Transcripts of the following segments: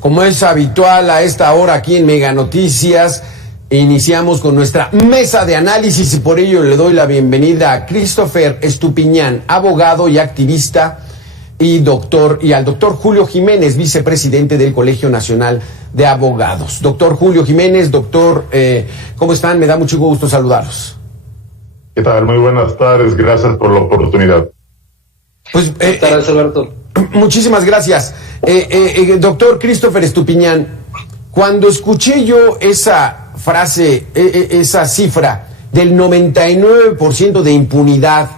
Como es habitual a esta hora aquí en Mega Noticias, iniciamos con nuestra mesa de análisis y por ello le doy la bienvenida a Christopher Estupiñán, abogado y activista, y al doctor Julio Jiménez, vicepresidente del Colegio Nacional de Abogados. Doctor Julio Jiménez, doctor, ¿cómo están? Me da mucho gusto saludarlos. ¿Qué tal? Muy buenas tardes, gracias por la oportunidad. Pues, buenas tardes, Alberto. Muchísimas gracias. Doctor Christopher Estupiñán, cuando escuché yo esa frase, esa cifra del 99% de impunidad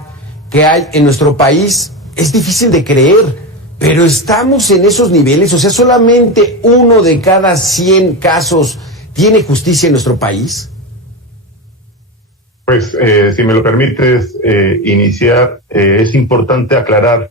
que hay en nuestro país, es difícil de creer, pero estamos en esos niveles, o sea, solamente 1 de cada 100 casos tiene justicia en nuestro país. Pues, si me lo permites iniciar, es importante aclarar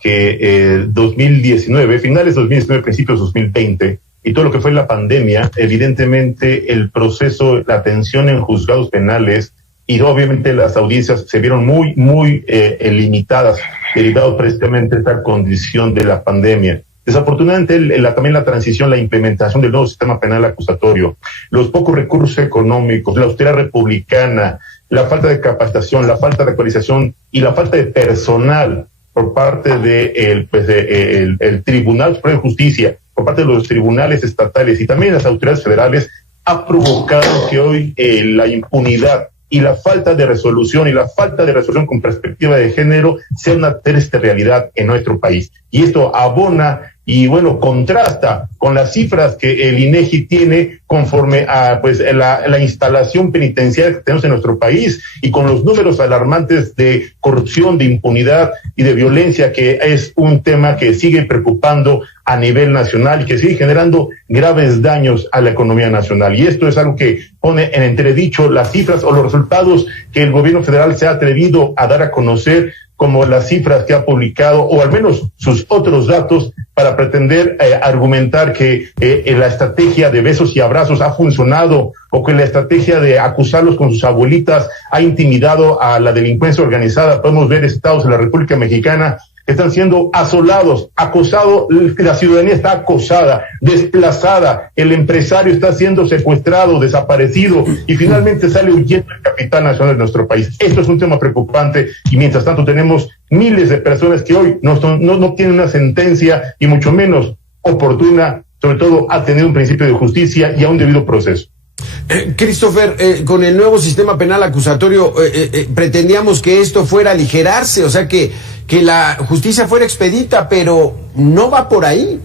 que 2019, finales 2019, principios 2020, y todo lo que fue la pandemia, evidentemente el proceso, la atención en juzgados penales y obviamente las audiencias se vieron muy limitadas, derivado precisamente de esta condición de la pandemia. Desafortunadamente, también la transición, la implementación del nuevo sistema penal acusatorio, los pocos recursos económicos, la austeridad republicana, la falta de capacitación, la falta de actualización y la falta de personal por parte del Tribunal Supremo de Justicia, por parte de los tribunales estatales y también las autoridades federales, ha provocado que hoy la impunidad y la falta de resolución con perspectiva de género sea una triste realidad en nuestro país. Y esto abona y contrasta con las cifras que el INEGI tiene conforme a la instalación penitenciaria que tenemos en nuestro país y con los números alarmantes de corrupción, de impunidad y de violencia, que es un tema que sigue preocupando a nivel nacional y que sigue generando graves daños a la economía nacional. Y esto es algo que pone en entredicho las cifras o los resultados que el gobierno federal se ha atrevido a dar a conocer, como las cifras que ha publicado, o al menos sus otros datos, para pretender argumentar que la estrategia de besos y abrazos ha funcionado, o que la estrategia de acusarlos con sus abuelitas ha intimidado a la delincuencia organizada. Podemos ver estados de la República Mexicana que están siendo asolados, acosados, la ciudadanía está acosada, desplazada, el empresario está siendo secuestrado, desaparecido, y finalmente sale huyendo el capital nacional de nuestro país. Esto es un tema preocupante, y mientras tanto tenemos miles de personas que hoy no tienen una sentencia, y mucho menos oportuna, sobre todo a tener un principio de justicia y a un debido proceso. Christopher, con el nuevo sistema penal acusatorio pretendíamos que esto fuera a aligerarse, o sea que la justicia fuera expedita, pero no va por ahí.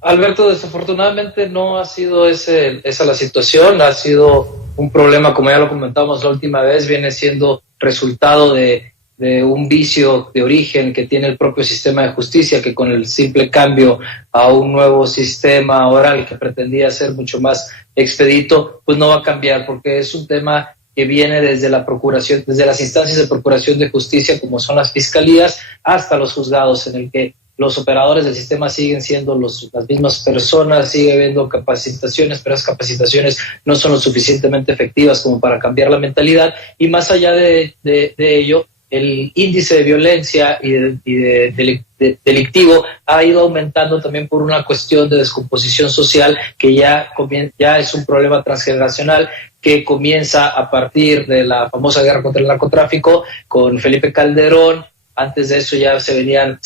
Alberto, desafortunadamente no ha sido esa la situación, ha sido un problema, como ya lo comentábamos la última vez, viene siendo resultado de un vicio de origen que tiene el propio sistema de justicia, que con el simple cambio a un nuevo sistema oral que pretendía ser mucho más expedito, pues no va a cambiar, porque es un tema que viene desde la procuración, desde las instancias de procuración de justicia, como son las fiscalías, hasta los juzgados, en el que los operadores del sistema siguen siendo las mismas personas, sigue habiendo capacitaciones, pero esas capacitaciones no son lo suficientemente efectivas como para cambiar la mentalidad, y más allá de ello, el índice de violencia y de delictivo ha ido aumentando también por una cuestión de descomposición social que ya es un problema transgeneracional que comienza a partir de la famosa guerra contra el narcotráfico con Felipe Calderón. Antes de eso ya se veían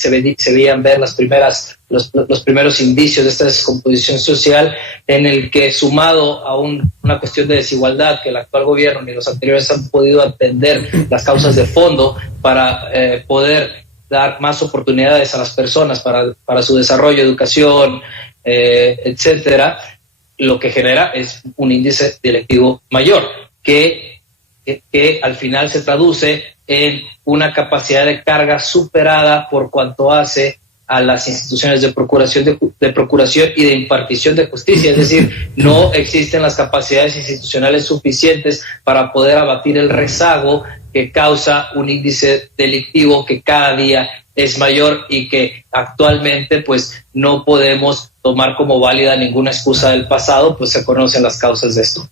ver los primeros indicios de esta descomposición social, en el que, sumado a una cuestión de desigualdad que el actual gobierno ni los anteriores han podido atender las causas de fondo para poder dar más oportunidades a las personas para su desarrollo, educación, etcétera, lo que genera es un índice delictivo mayor que al final se traduce en una capacidad de carga superada por cuanto hace a las instituciones de procuración y de impartición de justicia. Es decir, no existen las capacidades institucionales suficientes para poder abatir el rezago que causa un índice delictivo que cada día es mayor y que actualmente pues no podemos tomar como válida ninguna excusa del pasado, pues se conocen las causas de esto.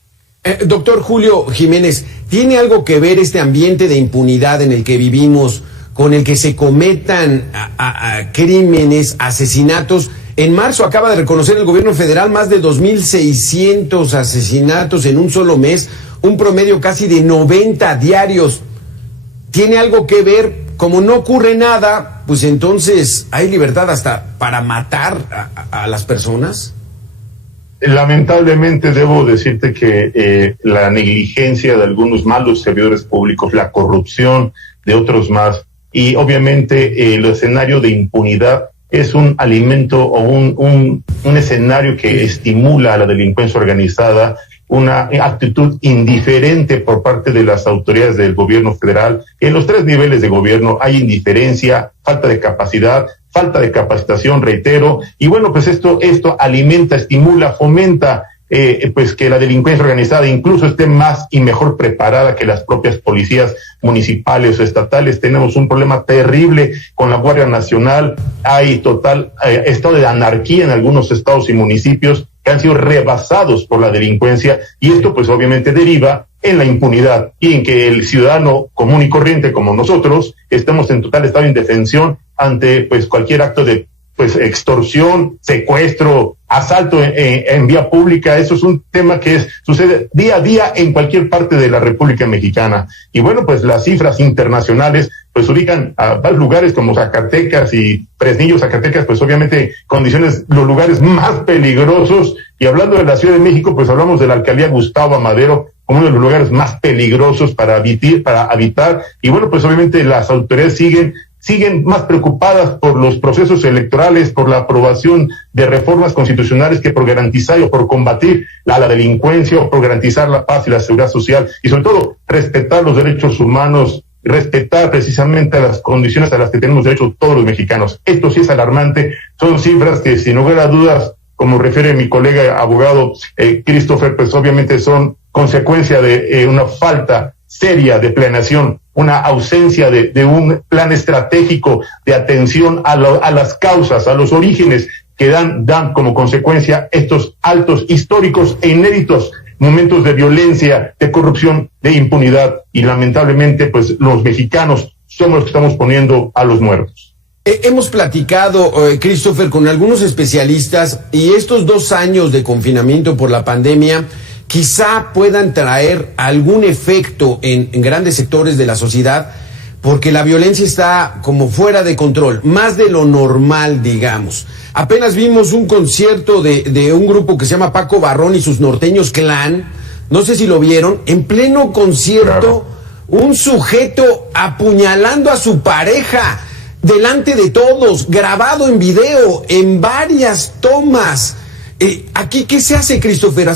Doctor Julio Jiménez, ¿tiene algo que ver este ambiente de impunidad en el que vivimos con el que se cometan crímenes, asesinatos En marzo acaba de reconocer el gobierno federal más de 2,600 asesinatos en un solo mes, un promedio casi de 90 diarios. ¿Tiene algo que ver? Como no ocurre nada, pues entonces hay libertad hasta para matar a las personas. Lamentablemente debo decirte que la negligencia de algunos malos servidores públicos, la corrupción de otros más, y obviamente el escenario de impunidad es un alimento o un escenario que estimula a la delincuencia organizada, una actitud indiferente por parte de las autoridades del gobierno federal. En los 3 niveles de gobierno hay indiferencia, falta de capacidad, falta de capacitación, reitero, y bueno, pues esto alimenta, estimula, fomenta pues que la delincuencia organizada incluso esté más y mejor preparada que las propias policías municipales o estatales. Tenemos un problema terrible con la Guardia Nacional, hay total estado de anarquía en algunos estados y municipios que han sido rebasados por la delincuencia, y esto pues obviamente deriva en la impunidad y en que el ciudadano común y corriente como nosotros estamos en total estado de indefensión ante pues cualquier acto de pues extorsión, secuestro, asalto en vía pública. Eso es un tema que sucede día a día en cualquier parte de la República Mexicana. Y bueno, pues las cifras internacionales pues ubican a varios lugares como Zacatecas y Fresnillo, Zacatecas, pues obviamente condiciones, los lugares más peligrosos. Y hablando de la Ciudad de México, pues hablamos de la alcaldía Gustavo Amadero como uno de los lugares más peligrosos para habitar. Y bueno, pues obviamente las autoridades siguen más preocupadas por los procesos electorales, por la aprobación de reformas constitucionales que por garantizar o por combatir la delincuencia o por garantizar la paz y la seguridad social, y sobre todo respetar los derechos humanos, respetar precisamente las condiciones a las que tenemos derecho todos los mexicanos. Esto sí es alarmante, son cifras que sin lugar a dudas, como refiere mi colega abogado Christopher, pues obviamente son consecuencia de una falta seria de planeación, una ausencia de un plan estratégico de atención a las causas, a los orígenes que dan como consecuencia estos altos históricos e inéditos momentos de violencia, de corrupción, de impunidad, y lamentablemente pues los mexicanos somos los que estamos poniendo a los muertos. Hemos platicado, Christopher, con algunos especialistas, y estos 2 años de confinamiento por la pandemia quizá puedan traer algún efecto en grandes sectores de la sociedad, porque la violencia está como fuera de control, más de lo normal, digamos. Apenas vimos un concierto de un grupo que se llama Paco Barrón y sus Norteños Clan, no sé si lo vieron, en pleno concierto, un sujeto apuñalando a su pareja delante de todos, grabado en video, en varias tomas. Aquí, ¿qué se hace, Christopher?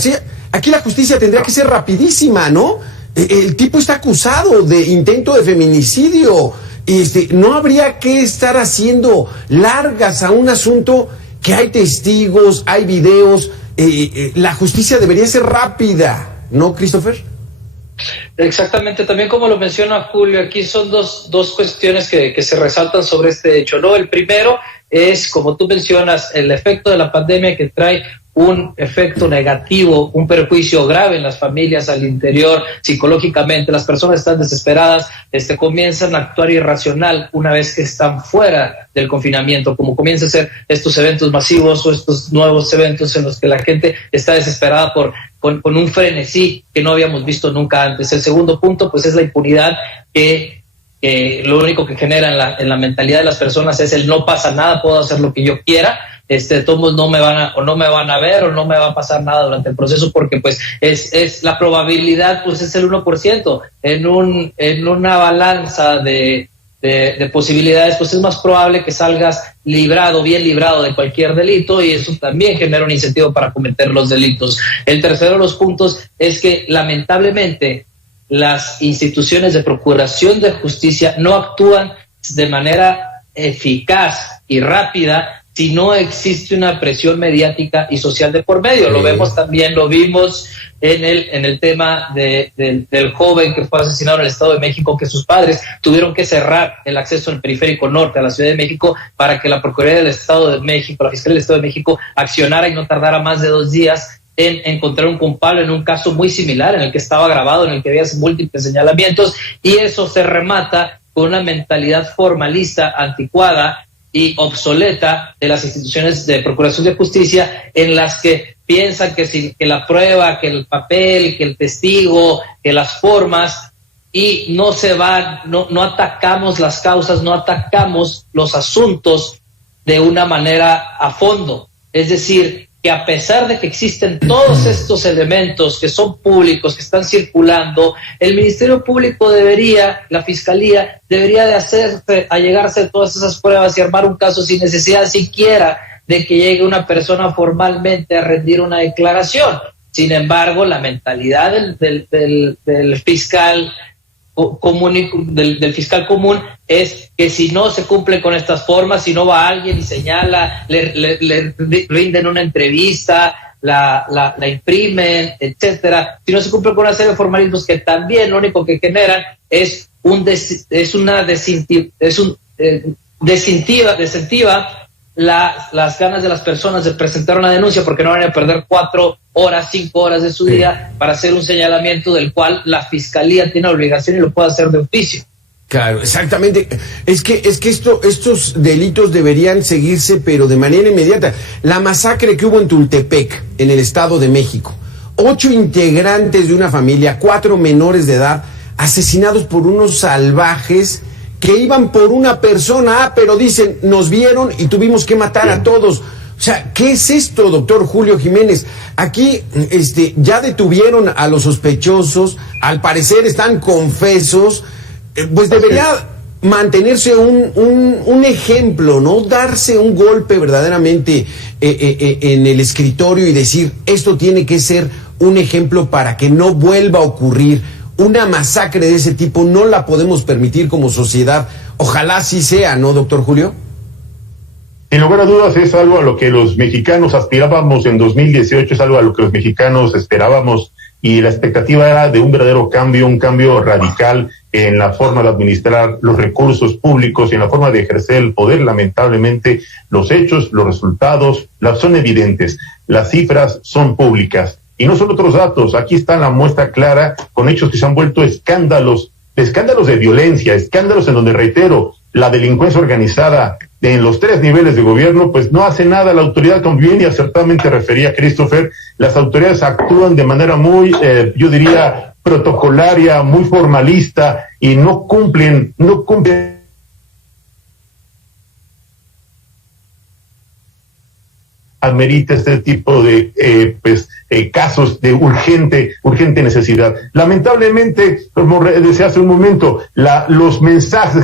Aquí la justicia tendría que ser rapidísima, ¿no? El tipo está acusado de intento de feminicidio. No habría que estar haciendo largas a un asunto que hay testigos, hay videos. La justicia debería ser rápida, ¿no, Christopher? Exactamente, también como lo menciona Julio, aquí son dos cuestiones que se resaltan sobre este hecho, ¿no? El primero es, como tú mencionas, el efecto de la pandemia, que trae un efecto negativo, un perjuicio grave en las familias al interior, psicológicamente. Las personas están desesperadas, comienzan a actuar irracional una vez que están fuera del confinamiento, como comienzan a ser estos eventos masivos o estos nuevos eventos en los que la gente está desesperada con un frenesí que no habíamos visto nunca antes. El segundo punto, pues, es la impunidad, que lo único que genera en la mentalidad de las personas es el no pasa nada, puedo hacer lo que yo quiera, todos no me van a ver o no me va a pasar nada durante el proceso, porque pues es la probabilidad, pues es el 1%. En una balanza de posibilidades, pues es más probable que salgas bien librado de cualquier delito, y eso también genera un incentivo para cometer los delitos. El tercero de los puntos es que lamentablemente las instituciones de procuración de justicia no actúan de manera eficaz y rápida si no existe una presión mediática y social de por medio. Lo vimos en el tema del joven que fue asesinado en el Estado de México, que sus padres tuvieron que cerrar el acceso al periférico norte a la Ciudad de México para que la Procuraduría del Estado de México, la Fiscalía del Estado de México, accionara y no tardara más de 2 días en encontrar un culpable en un caso muy similar, en el que estaba grabado, en el que había múltiples señalamientos, y eso se remata con una mentalidad formalista, anticuada, y obsoleta de las instituciones de procuración de justicia, en las que piensan que la prueba, que el papel, que el testigo, que las formas, y no atacamos las causas, no atacamos los asuntos de una manera a fondo. Es decir, que a pesar de que existen todos estos elementos que son públicos, que están circulando, el Ministerio Público la Fiscalía debería de allegarse a todas esas pruebas y armar un caso sin necesidad siquiera de que llegue una persona formalmente a rendir una declaración. Sin embargo, la mentalidad del fiscal común, del fiscal común, es que si no se cumple con estas formas, si no va alguien y señala, le rinden una entrevista, la imprimen, etcétera, si no se cumple con una serie de formalismos que también lo único que generan es desincentiva las ganas de las personas de presentar una denuncia, porque no van a perder 4 horas, 5 horas de su día para hacer un señalamiento del cual la Fiscalía tiene obligación y lo puede hacer de oficio. Claro, exactamente. Es que estos delitos deberían seguirse, pero de manera inmediata. La masacre que hubo en Tultepec, en el Estado de México, 8 integrantes de una familia, 4 menores de edad, asesinados por unos salvajes que iban por una persona, pero dicen, nos vieron y tuvimos que matar a todos. O sea, ¿qué es esto, doctor Julio Jiménez? Aquí ya detuvieron a los sospechosos, al parecer están confesos, pues debería mantenerse un ejemplo, ¿no? Darse un golpe verdaderamente en el escritorio y decir, esto tiene que ser un ejemplo para que no vuelva a ocurrir. Una masacre de ese tipo no la podemos permitir como sociedad. Ojalá sí sea, ¿no, doctor Julio? Sin lugar a dudas es algo a lo que los mexicanos aspirábamos en 2018, es algo a lo que los mexicanos esperábamos, y la expectativa era de un verdadero cambio, un cambio radical en la forma de administrar los recursos públicos y en la forma de ejercer el poder. Lamentablemente, los hechos, los resultados, son evidentes, las cifras son públicas. Y no son otros datos, aquí está la muestra clara con hechos que se han vuelto escándalos de violencia, escándalos en donde, reitero, la delincuencia organizada en los 3 niveles de gobierno, pues no hace nada. La autoridad, como bien y acertadamente refería Christopher, las autoridades actúan de manera muy, yo diría, protocolaria, muy formalista, y no cumplen amerita este tipo de casos de urgente necesidad. Lamentablemente, como decía hace un momento, los mensajes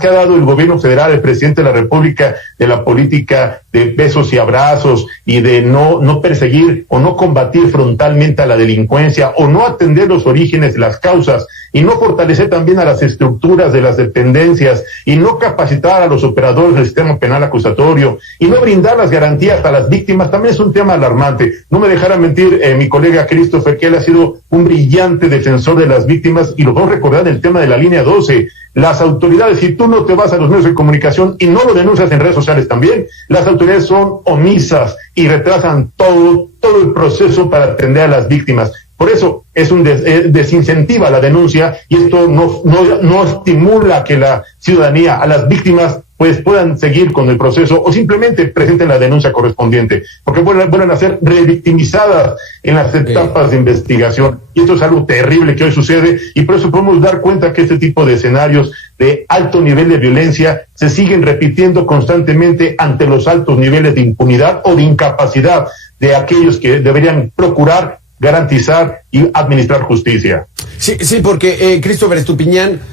que ha dado el gobierno federal, el presidente de la República, de la política de besos y abrazos y de no perseguir o no combatir frontalmente a la delincuencia, o no atender los orígenes, las causas, y no fortalecer también a las estructuras de las dependencias, y no capacitar a los operadores del sistema penal acusatorio, y no brindar las garantías a las víctimas, también es un tema alarmante. No me dejará mentir mi colega Christopher, que él ha sido un brillante defensor de las víctimas, y lo vamos a recordar en el tema de la línea 12. Las autoridades, si tú no te vas a los medios de comunicación y no lo denuncias en redes sociales también, las autoridades son omisas y retrasan todo el proceso para atender a las víctimas. Por eso desincentiva la denuncia, y esto no estimula que la ciudadanía, a las víctimas, pues puedan seguir con el proceso o simplemente presenten la denuncia correspondiente, porque vuelven a ser revictimizadas en las etapas de investigación. Y esto es algo terrible que hoy sucede, y por eso podemos dar cuenta que este tipo de escenarios de alto nivel de violencia se siguen repitiendo constantemente ante los altos niveles de impunidad o de incapacidad de aquellos que deberían procurar, garantizar y administrar justicia. Sí, porque Christopher Estupiñán,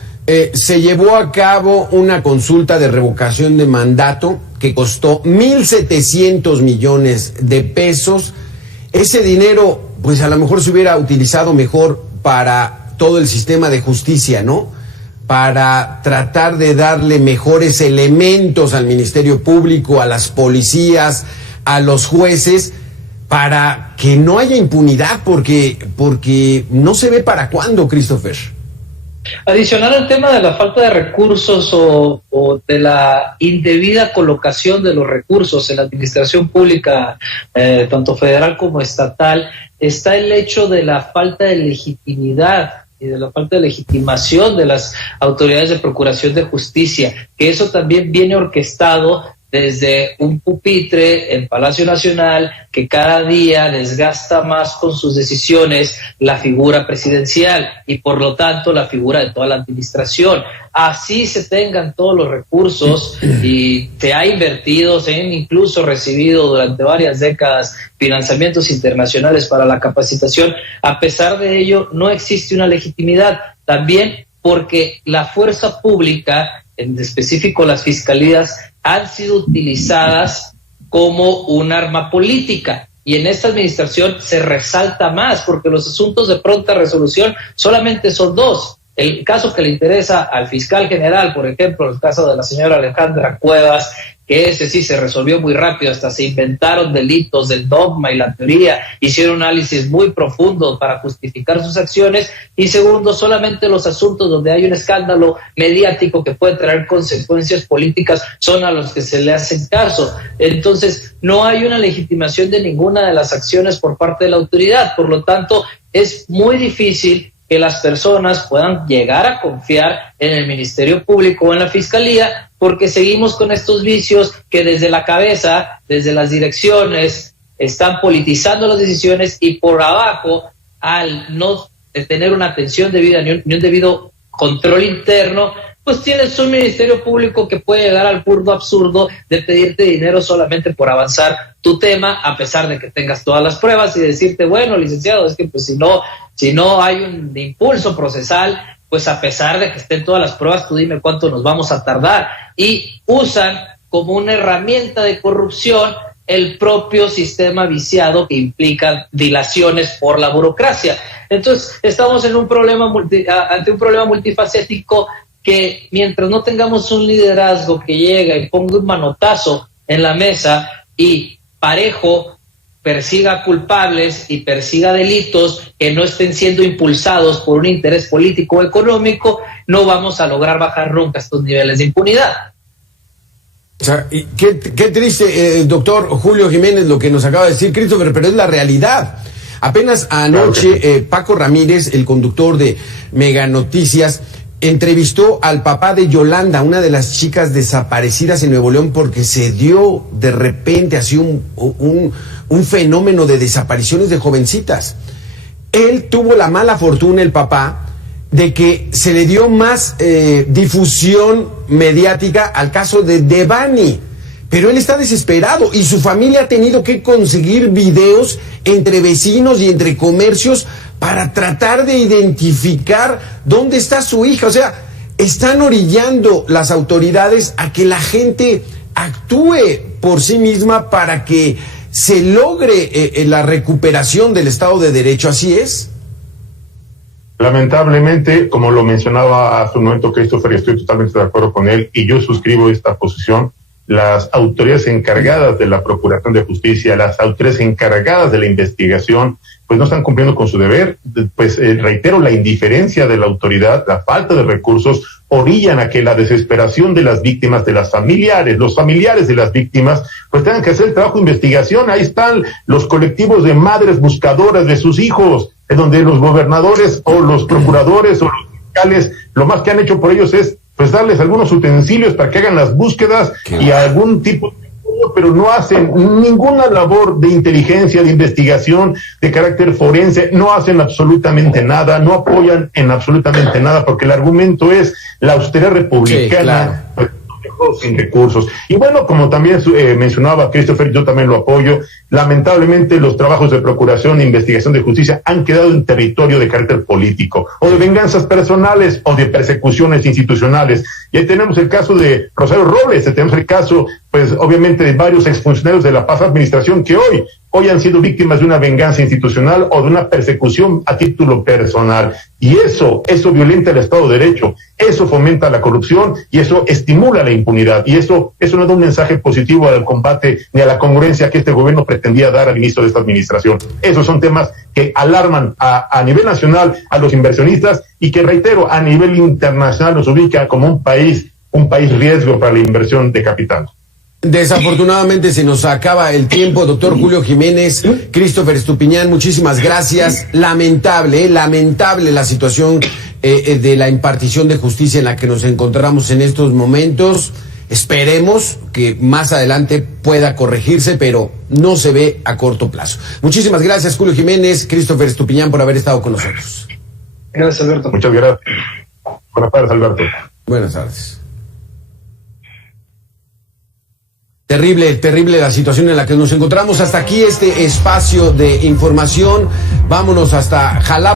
se llevó a cabo una consulta de revocación de mandato que costó 1,700 millones de pesos. Ese dinero, pues a lo mejor se hubiera utilizado mejor para todo el sistema de justicia, ¿no? Para tratar de darle mejores elementos al Ministerio Público, a las policías, a los jueces, para que no haya impunidad, porque no se ve para cuándo, Christopher. Adicional al tema de la falta de recursos o de la indebida colocación de los recursos en la administración pública, tanto federal como estatal, está el hecho de la falta de legitimidad y de la falta de legitimación de las autoridades de procuración de justicia, que eso también viene orquestado desde un pupitre en Palacio Nacional que cada día desgasta más con sus decisiones la figura presidencial y por lo tanto la figura de toda la administración. Así se tengan todos los recursos y se ha invertido, se han incluso recibido durante varias décadas financiamientos internacionales para la capacitación. A pesar de ello, no existe una legitimidad, también porque la fuerza pública, en específico las fiscalías, han sido utilizadas como un arma política. Y en esta administración se resalta más, porque los asuntos de pronta resolución solamente son dos. El caso que le interesa al fiscal general, por ejemplo, el caso de la señora Alejandra Cuevas, que ese sí se resolvió muy rápido, hasta se inventaron delitos del dogma y la teoría, hicieron un análisis muy profundo para justificar sus acciones. Y segundo, solamente los asuntos donde hay un escándalo mediático que puede traer consecuencias políticas son a los que se le hacen caso. Entonces, no hay una legitimación de ninguna de las acciones por parte de la autoridad. Por lo tanto, es muy difícil que las personas puedan llegar a confiar en el Ministerio Público o en la Fiscalía, porque seguimos con estos vicios que desde la cabeza, desde las direcciones, están politizando las decisiones, y por abajo, al no tener una atención debida ni un debido control interno, pues tienes un Ministerio Público que puede llegar al burdo absurdo de pedirte dinero solamente por avanzar tu tema, a pesar de que tengas todas las pruebas, y decirte, bueno, licenciado, es que pues si no hay un impulso procesal, pues a pesar de que estén todas las pruebas, tú dime cuánto nos vamos a tardar. Y usan como una herramienta de corrupción el propio sistema viciado que implica dilaciones por la burocracia. Entonces, estamos en ante un problema multifacético que, mientras no tengamos un liderazgo que llegue y ponga un manotazo en la mesa y parejo persiga culpables y persiga delitos que no estén siendo impulsados por un interés político o económico, no vamos a lograr bajar nunca estos niveles de impunidad. O sea, qué triste, doctor Julio Jiménez, lo que nos acaba de decir Christopher, pero es la realidad. Apenas anoche, Paco Ramírez, el conductor de Mega Noticias, entrevistó al papá de Yolanda, una de las chicas desaparecidas en Nuevo León, porque se dio de repente así un fenómeno de desapariciones de jovencitas. Él tuvo la mala fortuna, el papá, de que se le dio más difusión mediática al caso de Devani, pero él está desesperado y su familia ha tenido que conseguir videos entre vecinos y entre comercios para tratar de identificar dónde está su hija. O sea, están orillando las autoridades a que la gente actúe por sí misma para que se logre la recuperación del Estado de Derecho. ¿Así es? Lamentablemente, como lo mencionaba hace un momento Christopher, y estoy totalmente de acuerdo con él, y yo suscribo esta posición, las autoridades encargadas de la Procuración de Justicia, las autoridades encargadas de la investigación, pues no están cumpliendo con su deber. Pues reitero, la indiferencia de la autoridad, la falta de recursos, orillan a que la desesperación de las víctimas, de las familiares, los familiares de las víctimas, pues tengan que hacer el trabajo de investigación. Ahí están los colectivos de madres buscadoras de sus hijos, en donde los gobernadores o los procuradores o los fiscales, lo más que han hecho por ellos es pues darles algunos utensilios para que hagan las búsquedas y algún tipo de, pero no hacen ninguna labor de inteligencia, de investigación, de carácter forense, no hacen absolutamente nada, no apoyan en absolutamente nada, porque el argumento es la austeridad republicana, sí, claro, sin recursos. Y bueno, como también mencionaba Christopher, yo también lo apoyo, lamentablemente los trabajos de procuración e investigación de justicia han quedado en territorio de carácter político, o de venganzas personales, o de persecuciones institucionales. Y ahí tenemos el caso de Rosario Robles, tenemos el caso, pues obviamente, de varios exfuncionarios de la pasada administración que hoy han sido víctimas de una venganza institucional o de una persecución a título personal. Y eso violenta el Estado de Derecho, eso fomenta la corrupción y eso estimula la impunidad. Y eso no da un mensaje positivo al combate ni a la congruencia que este gobierno pretendía dar al inicio de esta administración. Esos son temas que alarman a nivel nacional a los inversionistas y que, reitero, a nivel internacional nos ubica como un país riesgo para la inversión de capital. Desafortunadamente se nos acaba el tiempo, doctor Julio Jiménez, Christopher Estupiñán, muchísimas gracias. Lamentable la situación de la impartición de justicia en la que nos encontramos en estos momentos. Esperemos que más adelante pueda corregirse, pero no se ve a corto plazo. Muchísimas gracias, Julio Jiménez, Christopher Estupiñán, por haber estado con nosotros. Gracias, Alberto. Muchas gracias. Buenas tardes, Alberto. Buenas tardes. Terrible la situación en la que nos encontramos. Hasta aquí este espacio de información. Vámonos hasta Jalapa.